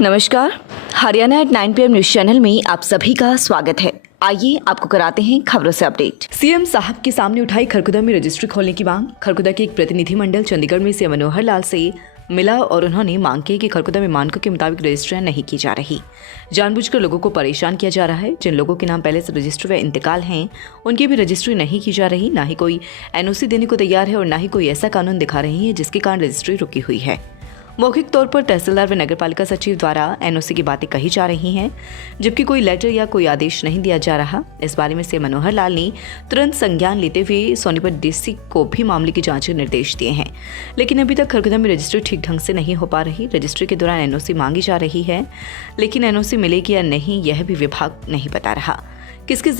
नमस्कार, Haryana at 9 PM news channel में आप सभी का स्वागत है। आइए आपको कराते हैं खबरों से अपडेट। सीएम साहब के सामने उठाई खरखुदा में रजिस्ट्री खोलने की मांग। खरखुदा के एक प्रतिनिधिमंडल चंडीगढ़ में सीएम मनोहर लाल से मिला और उन्होंने मांग की कि खरखुदा में मानकों के मुताबिक रजिस्ट्रियां नहीं की जा रही। जानबूझकर लोगों को परेशान किया जा रहा है। जिन लोगों के नाम पहले से रजिस्ट्री व इंतकाल हैं, उनकी भी रजिस्ट्री नहीं की जा रही। ना ही कोई एनओसी देने को तैयार है और ना ही कोई ऐसा कानून दिखा रही है जिसके कारण रजिस्ट्री रुकी हुई है। मौखिक तौर पर तहसीलदार व नगरपालिका सचिव द्वारा एनओसी की बातें कही जा रही हैं, जबकि कोई लेटर या कोई आदेश नहीं दिया जा रहा। इस बारे में सीएम मनोहर लाल ने तुरंत संज्ञान लेते हुए सोनीपत डीसी को भी मामले की जांच के निर्देश दिए हैं, लेकिन अभी तक खरखुदा में रजिस्ट्री ठीक ढंग से नहीं हो पा रही। रजिस्ट्री के दौरान एनओसी मांगी जा रही है, लेकिन एनओसी मिलेगी या नहीं यह भी विभाग नहीं बता रहा। किसकी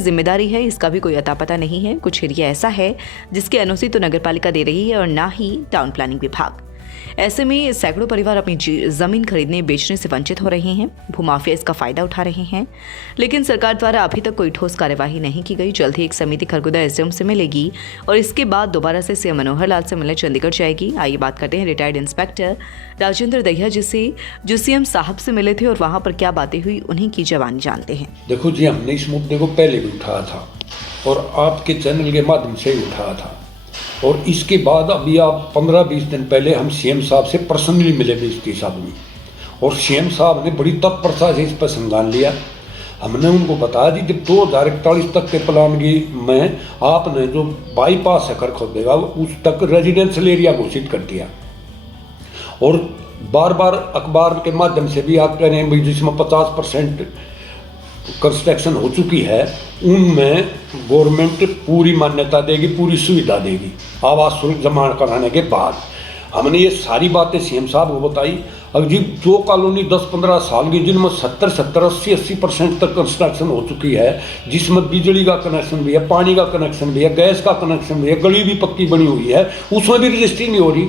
जिम्मेदारी है इसका भी कोई अता पता नहीं है। कुछ एरिया ऐसा है जिसकी एनओसी तो नगरपालिका दे रही है और ना ही टाउन प्लानिंग विभाग। ऐसे में सैकड़ों परिवार अपनी जमीन खरीदने बेचने से वंचित हो रहे हैं। भूमाफिया इसका फायदा उठा रहे हैं, लेकिन सरकार द्वारा अभी तक कोई ठोस कार्यवाही नहीं की गई। जल्द ही एक समिति खरखुदा एसडीएम से मिलेगी और इसके बाद दोबारा से सीएम मनोहर लाल से मिलने चंडीगढ़ जाएगी। आइए बात करते हैं रिटायर्ड इंस्पेक्टर राजेंद्र दहिया जी जो सीएम साहब से मिले थे और वहां पर क्या बातें हुई, उन्हीं की जबानी जानते हैं। देखो जी, हमने इस मुद्दे को पहले भी उठाया था और आपके चैनल के माध्यम से ही उठाया था, और इसके बाद अभी आप 15-20 दिन पहले हम सीएम साहब से पर्सनली मिले भी साहब में, और सीएम साहब ने बड़ी तत्परता से इस पर संज्ञान लिया। हमने उनको बताया जी जब 2041 तक के प्लान की में आपने जो बाईपास है खरखुदा उस तक रेजिडेंशियल एरिया घोषित कर दिया, और बार बार अखबार के माध्यम से भी आप कह रहे हैं भाई जिसमें 50% कंस्ट्रक्शन हो चुकी है उनमें गवर्नमेंट पूरी मान्यता देगी, पूरी सुविधा देगी आवास शुल्क जमा कराने के बाद। हमने ये सारी बातें सीएम साहब को बताई। अब जी जो कॉलोनी 10-15 साल की जिनमें 70-80% तक कंस्ट्रक्शन हो चुकी है, जिसमें बिजली का कनेक्शन भी है, पानी का कनेक्शन भी है, गैस का कनेक्शन भी है, गली भी पक्की बनी हुई है, उसमें भी रजिस्ट्री नहीं हो रही।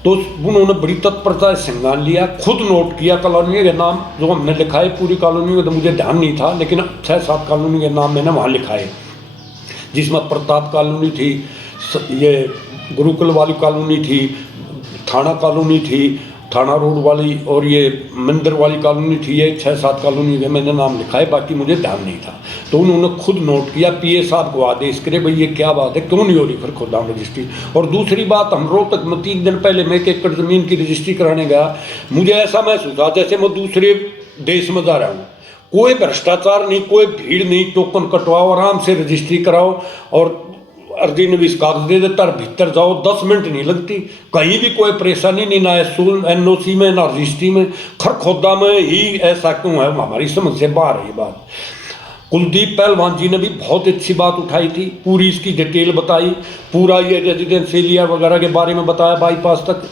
तो उन्होंने बड़ी तत्परता से संज्ञान लिया, खुद नोट किया कॉलोनी के नाम जो हमने लिखा है। पूरी कॉलोनी में तो मुझे ध्यान नहीं था, लेकिन 6-7 कॉलोनी के नाम मैंने वहाँ लिखा है, जिसमें प्रताप कॉलोनी थी, ये गुरुकुल वाली कॉलोनी थी, थाना कॉलोनी थी, थाना रोड वाली, और ये मंदिर वाली कॉलोनी थी। ये 6-7 कॉलोनी के मैंने नाम लिखा है, बाकी मुझे ध्यान नहीं था। तो उन्होंने खुद नोट किया, पीए साहब को आदेश करे भाई ये क्या बात है, क्यों नहीं हो रही खरखुदा में रजिस्ट्री। और दूसरी बात, हम रोहतक में 3 दिन पहले मैं 1 एकड़ ज़मीन की रजिस्ट्री कराने गया, मुझे ऐसा महसूस हुआ जैसे मैं दूसरे देश में जा रहा हूँ। कोई भ्रष्टाचार नहीं, कोई भीड़ नहीं, टोकन कटवाओ, आराम से रजिस्ट्री कराओ और अर्जी नवीस कागज दे देता और भीतर जाओ, 10 मिनट नहीं लगती। कहीं भी कोई परेशानी नहीं, ना एनओसी में ना रजिस्ट्री में। खरखुदा में ही ऐसा क्यों है, हमारी समझ से बाहर है ये बात। कुलदीप पहलवान जी ने भी बहुत अच्छी बात उठाई थी, पूरी इसकी डिटेल बताई, पूरा ये रेजिडेंशियल एरिया वगैरह के बारे में बताया बाईपास तक।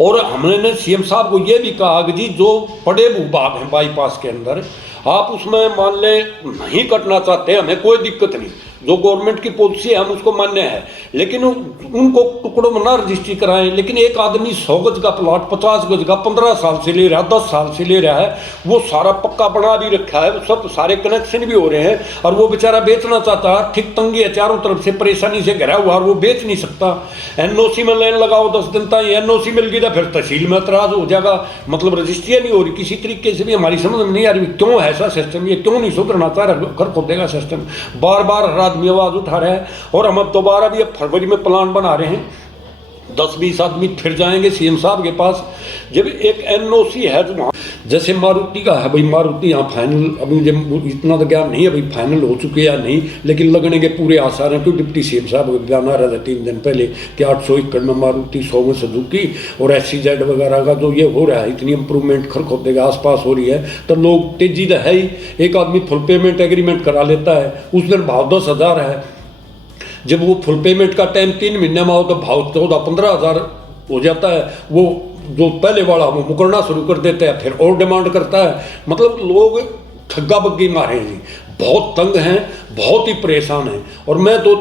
और हमने सीएम साहब को ये भी कहा कि जी जो बड़े भूभाग हैं बाईपास के अंदर, आप उसमें मान ले नहीं कटना चाहते, हमें कोई दिक्कत नहीं, जो गवर्नमेंट की पॉलिसी है हम उसको मान्य है, लेकिन उनको टुकड़ों में ना रजिस्ट्री कराएं। लेकिन एक आदमी 100 गज का प्लॉट 50 गज का 15 साल से ले रहा है, 10 साल से ले रहा है, वो सारा पक्का बना भी रखा है, सब सारे कनेक्शन भी हो रहे हैं, और वो बेचारा बेचना चाहता है, ठीक तंगी है, चारों तरफ से परेशानी से घिरा हुआ, और वो बेच नहीं सकता। एनओसी में लाइन लगाओ 10 दिन तक, एनओसी मिल गई तो फिर तहसील में एतराज हो जाएगा, मतलब रजिस्ट्री नहीं हो रही किसी तरीके से भी। हमारी समझ में नहीं आ रही क्यों ऐसा सिस्टम, ये क्यों नहीं सुधरना चाह रहा खरखुदा का सिस्टम। बार बार आदमी आवाज उठा रहा है, और हम अब दोबारा भी अब फरवरी में प्लान बना रहे हैं, 10-20 आदमी फिर जाएंगे सीएम साहब के पास। जब एक एनओसी है जो वहाँ जैसे मारुति का है, भाई मारुति यहाँ फाइनल, अभी जब इतना तो ज्ञान नहीं है भाई फाइनल हो चुके या नहीं, लेकिन लगने के पूरे आसार हैं। क्योंकि डिप्टी सीएम साहब को बयान आ रहा था 3 दिन पहले कि 800 एकड़ में मारुति, 100 में सुजुकी, और SEZ वगैरह का जो ये हो रहा है, इतनी इंप्रूवमेंट खरखुदा के आसपास हो रही है, तो लोग तेजी तो है ही। एक आदमी फुल पेमेंट एग्रीमेंट करा लेता है, उस दिन भाव 10,000 है, जब वो फुल पेमेंट का टाइम 3 महीने में हो तो भाव 14-15 हज़ार हो जाता है। वो जो पहले वाला वो मुकरना शुरू कर देता है, फिर और डिमांड करता है। मतलब लोग ठग्गा बग्गी मारे हैं, बहुत तंग हैं, बहुत ही परेशान हैं। और मैं तो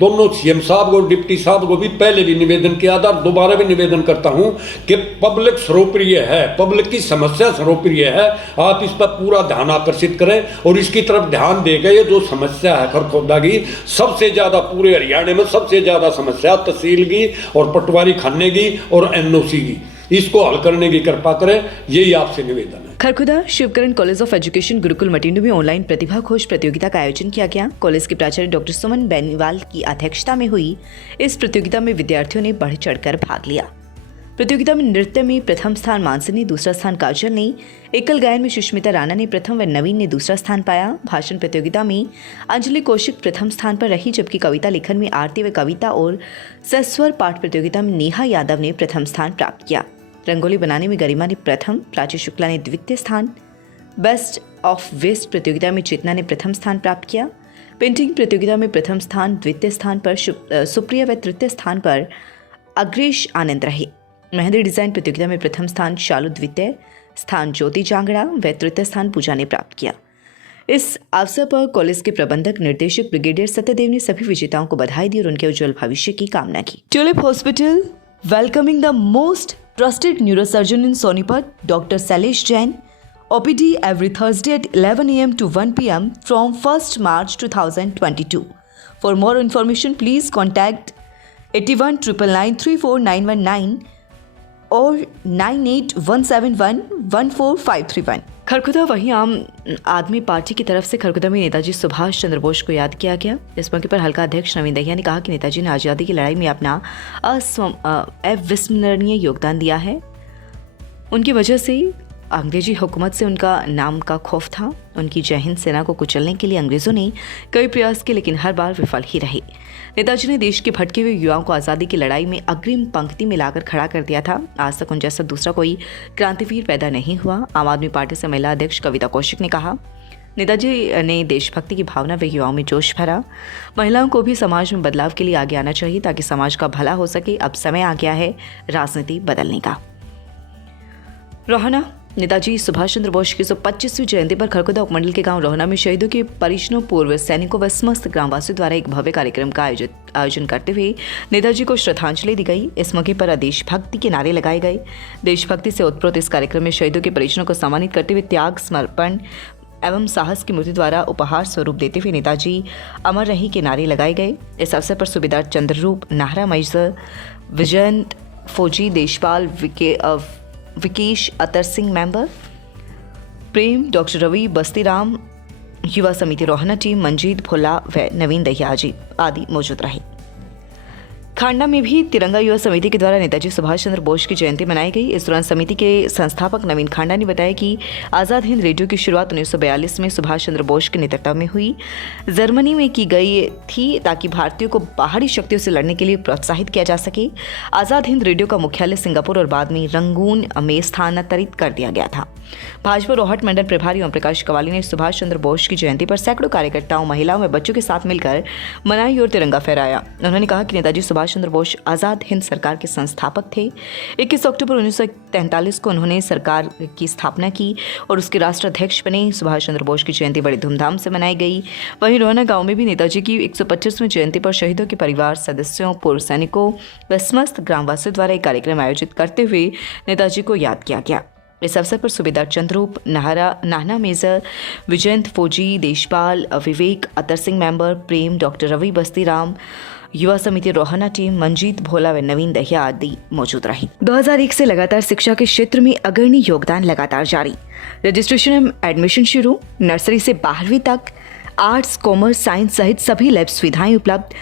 दोनों सीएम साहब को, डिप्टी साहब को भी पहले भी निवेदन किया था, दोबारा भी निवेदन करता हूं कि पब्लिक सर्वप्रिय है, पब्लिक की समस्या सर्वप्रिय है, आप इस पर पूरा ध्यान आकर्षित करें और इसकी तरफ ध्यान देगा। ये जो समस्या है खरखुदा की, सबसे ज़्यादा पूरे हरियाणा में सबसे ज़्यादा समस्या तहसील की और पटवारी खाने की और एनओसी की। इसको हल करने की कृपा करें, यही आपसे निवेदन है। Kharkhuda Shivkaran college of education Gurukul Matindu में ऑनलाइन प्रतिभा खोज प्रतियोगिता का आयोजन किया गया। कॉलेज के प्राचार्य डॉक्टर सुमन बेनीवाल की अध्यक्षता में हुई इस प्रतियोगिता में विद्यार्थियों ने बढ़ चढ़कर भाग लिया। प्रतियोगिता में नृत्य में प्रथम स्थान मानसी ने, दूसरा स्थान काजल ने, एकल गायन में सुष्मिता राणा ने प्रथम व नवीन ने दूसरा स्थान पाया। भाषण प्रतियोगिता में अंजलि कौशिक प्रथम स्थान पर रही, जबकि कविता लेखन में आरती व कविता और सस्वर पाठ प्रतियोगिता में नेहा यादव ने प्रथम स्थान प्राप्त किया। रंगोली बनाने में गरिमा ने प्रथम, प्राची शुक्ला ने द्वितीय स्थान, बेस्ट ऑफ वेस्ट प्रतियोगिता में चेतना ने प्रथम स्थान प्राप्त किया। पेंटिंग प्रतियोगिता में प्रथम स्थान, द्वितीय स्थान पर सुप्रिया व तृतीय स्थान पर अग्रेश आनंद रहे। मेहंदी डिजाइन प्रतियोगिता में प्रथम स्थान शालू, द्वितीय स्थान ज्योति जांगड़ा व तृतीय स्थान पूजा ने प्राप्त किया। इस अवसर पर कॉलेज के प्रबंधक निर्देशक ब्रिगेडियर सत्यदेव ने सभी विजेताओं को बधाई दी और उनके उज्जवल भविष्य की कामना की। Tulip hospital welcoming the most trusted neurosurgeon in Sonipat, doctor Shailesh Jain, OPD every Thursday at 11 a.m. to 1 p.m. from 1st March 2022. For more information, please contact 8199934919 और 9817114531। खरखुदा वहीं आम आदमी पार्टी की तरफ से खरखुदा में नेताजी सुभाष चंद्र बोस को याद किया गया। इस मौके पर हल्का अध्यक्ष नवीन दहिया ने कहा कि नेताजी ने आज़ादी की लड़ाई में अपना अविस्मरणीय योगदान दिया है। उनकी वजह से अंग्रेजी हुकूमत से उनका नाम का खौफ था। उनकी जय हिंद सेना को कुचलने के लिए अंग्रेजों ने कई प्रयास किए, लेकिन हर बार विफल ही रहे। नेताजी ने देश के भटके हुए युवाओं को आज़ादी की लड़ाई में अग्रिम पंक्ति में लाकर खड़ा कर दिया था। आज तक उन जैसा दूसरा कोई क्रांतिवीर पैदा नहीं हुआ। आम आदमी पार्टी से महिला अध्यक्ष कविता कौशिक ने कहा, नेताजी ने देशभक्ति की भावना व युवाओं में जोश भरा। महिलाओं को भी समाज में बदलाव के लिए आगे आना चाहिए ताकि समाज का भला हो सके। अब समय आ गया है राजनीति बदलने का। रोहना नेताजी सुभाष चंद्र बोस की 125वीं जयंती पर खरखुदा उपमंडल के गांव रोहना में शहीदों के परिजनों, पूर्व सैनिकों व समस्त ग्रामवासियों द्वारा एक भव्य कार्यक्रम का आयोजन करते हुए नेताजी को श्रद्धांजलि दी गई। इस मौके पर देशभक्ति के नारे लगाए गए। देशभक्ति से उत्प्रोत इस कार्यक्रम में शहीदों के परिजनों को सम्मानित करते हुए त्याग, समर्पण एवं साहस की मूर्ति द्वारा उपहार स्वरूप देते हुए नेताजी अमर रही के नारे लगाए गए। इस अवसर पर सूबेदार चंद्ररूप, नाहरा मेजर विजयंत फौजी, देशपाल विकेश अतर सिंह मेंबर, प्रेम, डॉक्टर रवि बस्तीराम, युवा समिति रोहना टीम, मंजीत भोला व नवीन दहिया आदि मौजूद रहे। खांडा में भी तिरंगा युवा समिति के द्वारा नेताजी सुभाष चंद्र बोस की जयंती मनाई गई। इस दौरान समिति के संस्थापक नवीन खांडा ने बताया कि आज़ाद हिंद रेडियो की शुरुआत 1942 में सुभाष चंद्र बोस के नेतृत्व में हुई। जर्मनी में की गई थी ताकि भारतीयों को बाहरी शक्तियों से लड़ने के लिए प्रोत्साहित किया जा सके। आज़ाद हिंद रेडियो का मुख्यालय सिंगापुर और बाद में रंगून में स्थानांतरित कर दिया गया था। भाजपा रोहट मंडल प्रभारी ओम प्रकाश कवाली ने सुभाष चंद्र बोस की जयंती पर सैकड़ों कार्यकर्ताओं, महिलाओं व बच्चों के साथ मिलकर मनाई और तिरंगा फहराया। उन्होंने कहा कि नेताजी सुभाष चंद्र बोस आज़ाद हिंद सरकार के संस्थापक थे। 21 अक्टूबर 1943 को उन्होंने सरकार की स्थापना की और उसके राष्ट्राध्यक्ष बने। सुभाष चंद्र बोस की जयंती बड़ी धूमधाम से मनाई गई। वहीं रोहना गांव में भी नेताजी की 125वीं जयंती पर शहीदों के परिवार सदस्यों, पूर्व सैनिकों व समस्त ग्रामवासियों द्वारा एक कार्यक्रम आयोजित करते हुए नेताजी को याद किया गया। इस अवसर पर सूबेदार चंद्रूप, नाहना मेजर विजयंत फौजी, देशपाल, विवेक अतर सिंह मेंबर, प्रेम, डॉक्टर रवि बस्तीराम, युवा समिति रोहना टीम, मंजीत भोला व नवीन दहिया आदि मौजूद रही। 2001 से लगातार शिक्षा के क्षेत्र में अग्रणी योगदान लगातार जारी। रजिस्ट्रेशन एवं एडमिशन शुरू। नर्सरी से 12वीं तक आर्ट्स, कॉमर्स, साइंस सहित सभी लैब सुविधाएं उपलब्ध।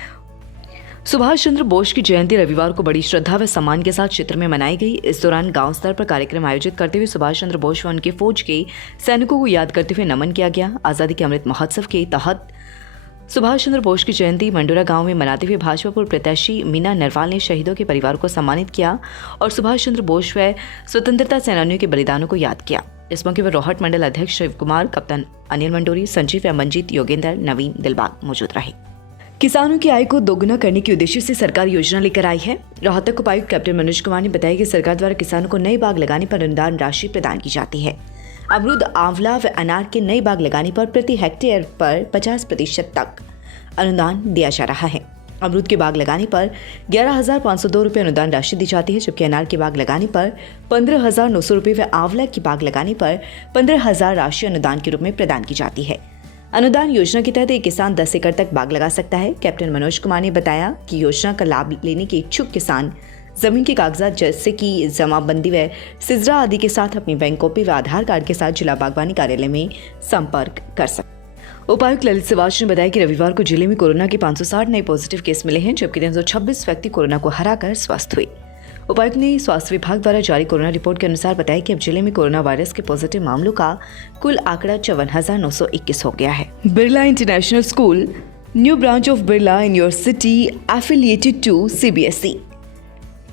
सुभाष चंद्र बोस की जयंती रविवार को बड़ी श्रद्धा व सम्मान के साथ क्षेत्र में मनाई गई। इस दौरान गांव स्तर पर कार्यक्रम आयोजित करते हुए सुभाष चंद्र बोस व उनके फौज के सैनिकों को याद करते हुए नमन किया गया। आज़ादी के अमृत महोत्सव के तहत सुभाष चंद्र बोस की जयंती मंडोरा गांव में मनाते हुए भाजपा पूर्व प्रत्याशी मीना नरवाल ने शहीदों के परिवार को सम्मानित किया और सुभाष चंद्र बोस व स्वतंत्रता सेनानियों के बलिदानों को याद किया। इस मौके पर रोहट मंडल अध्यक्ष शिव कुमार, कप्तान अनिल मंडोरी, संजीव व मंजीत, योगेंद्र, नवीन, दिलबाग मौजूद रहे। किसानों की आय को दोगुना करने के उद्देश्य से सरकार योजना लेकर आई है। रोहतक उपायुक्त कैप्टन मनोज कुमार ने बताया कि सरकार द्वारा किसानों को नए बाग लगाने पर अनुदान राशि प्रदान की जाती है। अमरूद, आंवला व अनार के नए बाग लगाने पर प्रति हेक्टेयर पर 50% तक अनुदान दिया जा रहा है। अमरूद के बाग लगाने पर 11,502 रुपये अनुदान राशि दी जाती है, जबकि अनार के बाग लगाने पर 15,900 रुपये व आंवला के बाग लगाने पर 15,000 राशि अनुदान के रूप में प्रदान की जाती है। अनुदान योजना के तहत एक किसान 10 एकड़ तक बाग लगा सकता है। कैप्टन मनोज कुमार ने बताया कि योजना का लाभ लेने के इच्छुक किसान जमीन के कागजात जैसे कि जमाबंदी व सिजरा आदि के साथ अपनी बैंक कॉपी व आधार कार्ड के साथ जिला बागवानी कार्यालय में संपर्क कर सकते। उपायुक्त ललित सिवाच ने बताया कि रविवार को जिले में कोरोना के 560 नए पॉजिटिव केस मिले हैं, जबकि 326 व्यक्ति कोरोना को हराकर स्वस्थ हुए। उपायुक्त ने स्वास्थ्य विभाग द्वारा जारी कोरोना रिपोर्ट के अनुसार बताया कि अब जिले में कोरोना वायरस के पॉजिटिव मामलों का कुल आंकड़ा 54,921 हो गया है। Birla international school, new branch of Birla in your city, affiliated to CBSE.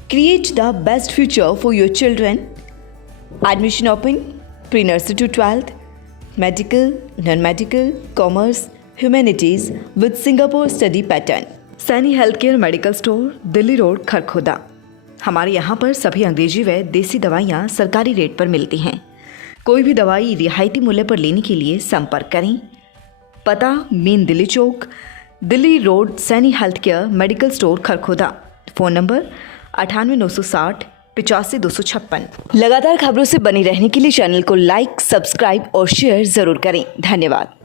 Create the best future for your children. Admission open pre-nursery to 12th, medical, non-medical, commerce, humanities with Singapore study pattern. Saini health care medical store, Delhi road, Kharkhoda. हमारे यहाँ पर सभी अंग्रेजी व देसी दवाइयाँ सरकारी rate पर मिलती हैं। कोई भी दवाई रियायती मूल्य पर लेने के लिए संपर्क करें। पता main Delhi Chowk, Delhi road, Saini health care medical store, Kharkhoda. Phone number 98 960 85 256। लगातार खबरों से बनी रहने के लिए चैनल को लाइक, सब्सक्राइब और शेयर जरूर करें। धन्यवाद।